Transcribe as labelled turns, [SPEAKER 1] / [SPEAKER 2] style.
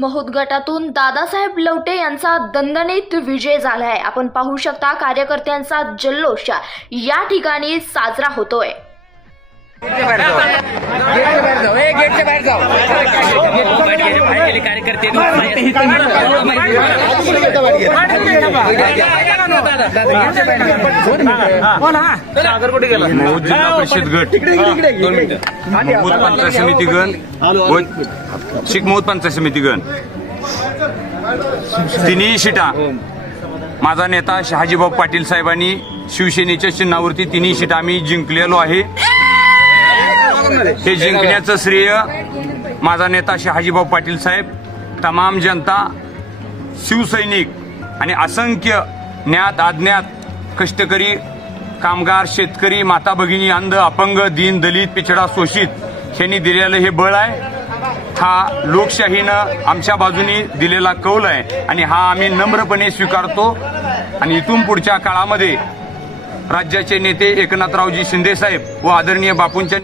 [SPEAKER 1] महूद गटातून दादासाहेब लवटे यांचा दणदणीत विजय झाला आहे आपण पाहू शकता कार्यकर्त्यांचा जल्लोष या ठिकाणी साजरा होतोय.
[SPEAKER 2] कार्यकर्ते
[SPEAKER 3] मौद जिल्हा परिषद गट मौद पंचायत समिती गण. व शिकमौद पंचायत समिती गण. तिन्ही शिटा. माझा नेता शहाजीबाब पाटील साहेबांनी शिवसेनेच्या चिन्हावरती तिन्ही शिटा आम्ही जिंकलेलो आहे. हे जिंकण्याचं श्रेय माझा नेता शहाजीबाब पाटील साहेब तमाम जनता शिवसैनिक आणि असंख्य ज्ञात अज्ञात कष्टकरी कामगार शेतकरी माता भगिनी अंध अपंग दीन दलित पिछडा शोषित यांनी दिलेलं हे बळ आहे. हा लोकशाहीनं आमच्या बाजूनी दिलेला कौल आहे आणि हा आम्ही नम्रपणे स्वीकारतो. आणि इथून पुढच्या काळामध्ये राज्याचे नेते एकनाथरावजी शिंदेसाहेब व आदरणीय बापूंच्या